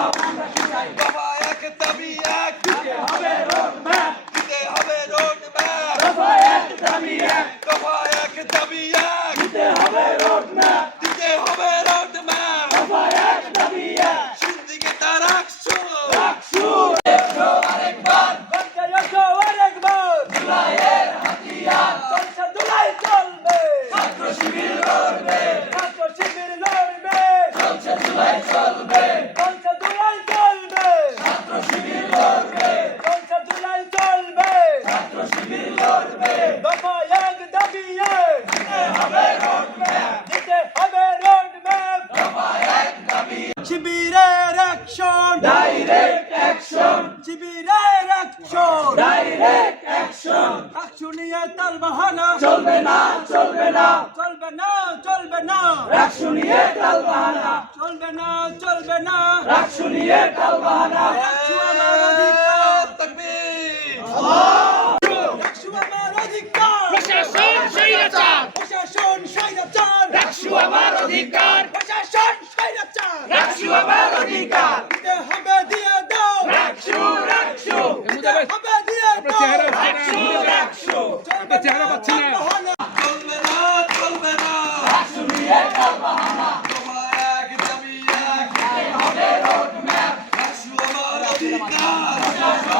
দফা এক দাবি এক দিতে হবে রোড ম্যাপ দিতে হবে রোড ম্যাপ দফা এক দাবি এক দফা এক দাবি এক দিতে হবে রোড ম্যাপ দিতে হবে রোড ম্যাপ দফা এক দাবি এক সিন্দিকে তার একশো একশো আরেকবার পঞ্চায়েত আরেকবার জুলাইয়ের হাতিয়ার চলছে জুলাই চলবে ছাত্র শিবির লড়বে ছাত্র শিবির লড়বে চলছে জুলাই চলবে চলছে জুলাই চলবে ছাত্র শিবির লড়বে চলছে জুলাই চলবে ছাত্র শিবির লড়বে দফা এক দাবি এক দিতে হবে রোড ম্যাপ দিতে হবে রোড ম্যাপ দফা এক দাবি শিবিরের অ্যাকশন ডাইরেক্ট অ্যাকশন শিবিরের অ্যাকশন ডাইরেক্ট অ্যাকশন অ্যাকশন তাল বাহানা চলবে না চলবে না চলবে না চলবে না রাগ শুনিয়ে কাল বাহানা চলবে না চলবে না রাগ শুনিয়ে কাল বাহানা রাখছু আমার অধিকার। তাকবীর আমার অধিকার প্রশাসন স্বৈরাচার প্রশাসন স্বৈরাচার রাখছু আমার অধিকার। প্রশাসন স্বৈরাচার। রাখছু আমার অধিকার। দিতে হবে দিয়ে দাও। রাখছু রাখছু। দিতে হবে দিয়ে দাও। রাখছু রাখছু। না চলবে না। চলবে না রাগ শুনিয়ে কাল বাহানা। দফা এক দাবি এক হবে রোড ম্যাপ রাখছু আমার অধিকার।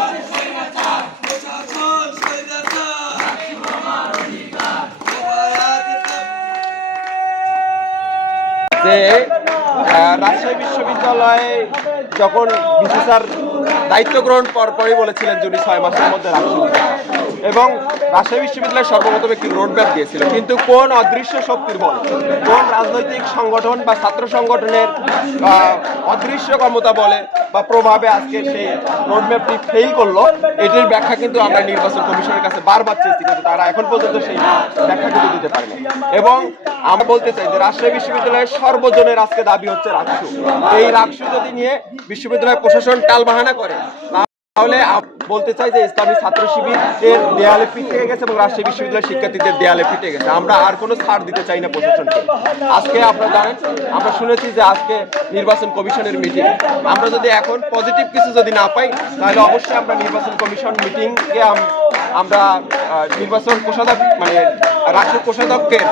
যে রাজশাহী বিশ্ববিদ্যালয়ে যখন বিসিসার দায়িত্ব গ্রহণ পরপরই বলেছিলেন যে উনি ছয় মাসের মধ্যে রাজশাহী এবং রাজশাহী বিশ্ববিদ্যালয় সর্বপ্রথম একটি রোডম্যাপ দিয়েছিল। কিন্তু কোন অদৃশ্য শক্তির বল, কোন রাজনৈতিক সংগঠন বা ছাত্র সংগঠনের অদৃশ্য ক্ষমতা বলে বা প্রভাবে আজকে সেই রোডম্যাপটি ফেল করল, এটির ব্যাখ্যা কিন্তু আমরা নির্বাচন কমিশনের কাছে বারবার চেয়েছি, কিন্তু তারা এখন পর্যন্ত সেই ব্যাখ্যা কিন্তু দিতে পারেনি। এবং আমরা বলতে চাই যে রাজশাহী বিশ্ববিদ্যালয়ের সর্বজনের আজকে দাবি হচ্ছে রাকসু। এই রাকসু যদি নিয়ে বিশ্ববিদ্যালয় প্রশাসন টালবাহানা করে, তাহলে বলতে চাই যে ইসলামী ছাত্র শিবিরের দেয়ালে পিঠে গেছে এবং রাজশাহী বিশ্ববিদ্যালয়ের শিক্ষার্থীদের দেয়ালে পিঠে গেছে। আমরা আর কোনো ছাড় দিতে চাই না প্রশাসনকে। আজকে আপনারা জানেন, আমরা শুনেছি যে আজকে নির্বাচন কমিশনের মিটিং। আমরা যদি এখন পজিটিভ কিছু যদি না পাই, তাহলে অবশ্যই আমরা নির্বাচন কমিশন মিটিংকে আমরা নির্বাচন কোষাধ্যক্ষ মানে রাষ্ট্র কোষাধ্যক্ষের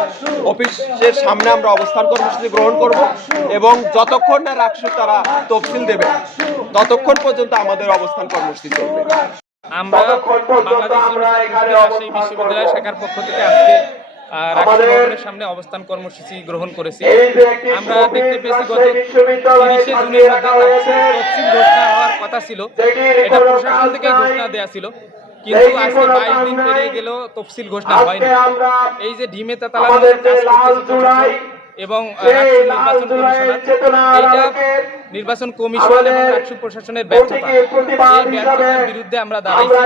অফিসের সামনে আমরা অবস্থান কর্মসূচি গ্রহণ করব এবং যতক্ষণ না রাষ্ট্র তারা তফসিল দেবে, ততক্ষণ পর্যন্ত আমাদের অবস্থান কর্মসূচি চলবে। আমরা বাংলাদেশ রাজশাহী বিশ্ববিদ্যালয় শাখার পক্ষ থেকে আজকে সামনে অবস্থান কর্মসূচি গ্রহণ করেছি। আমরা দেখতে পেয়েছি গত তিরিশে জুনের মধ্যে তফসিল ঘোষণা হওয়ার কথা ছিল। এটা প্রশাসন থেকে ঘোষণা দেওয়া ছিল। কিন্তু আজকে বাইশ দিন পেরিয়ে গেলেও তফসিল ঘোষণা হয়নি। এই যে ডিমে তাতালা এবং নির্বাচন কমিশনার এইটা নির্বাচন কমিশন এবং রাষ্ট্র প্রশাসনের ব্যর্থতা এই ব্যর্থতার বিরুদ্ধে আমরা দাঁড়াইছি।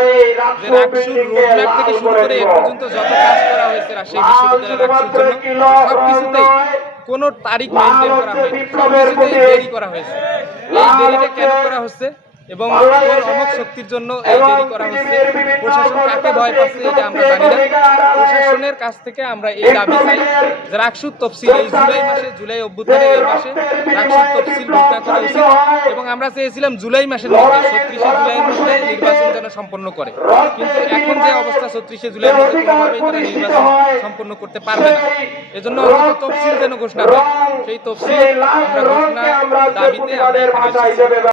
যে রাকসুর রোডম্যাপ থেকে শুরু করে এ পর্যন্ত যত কাজ করা হয়েছে রাজশাহী বিশ্ববিদ্যালয়ের রাকসুর জন্য সবকিছুতেই কোনো তারিখ মেনটেন করা হয়নি। সবকিছুতেই দেরি করা হয়েছে। এই দেরিটা কেন করা হচ্ছে? এবং অমক শক্তির জন্য দেরি করা হচ্ছে। প্রশাসন কাকে ভয় পাচ্ছে এটা আমরা জানি না। প্রশাসনের কাছ থেকে আমরা এই দাবি চাই যে রাকসুর তফসিল এই জুলাই মাসে, জুলাই অভ্যুত্থানের এই মাসে রাকসুর তফসিল ঘোষণা করা উচিত। এবং আমরা চেয়েছিলাম জুলাই মাসের মধ্যে, ছত্রিশে জুলাইয়ের মধ্যে নির্বাচন যেন সম্পন্ন করে। কিন্তু এখন যে অবস্থা ছত্রিশে জুলাইয়ের মধ্যে কোনোভাবেই তারা নির্বাচন সম্পন্ন করতে পারবে না। এজন্য তফসিল যেন ঘোষণা হয়। সেই তফসিল আমরা ঘোষণা দাবিতে আমরা।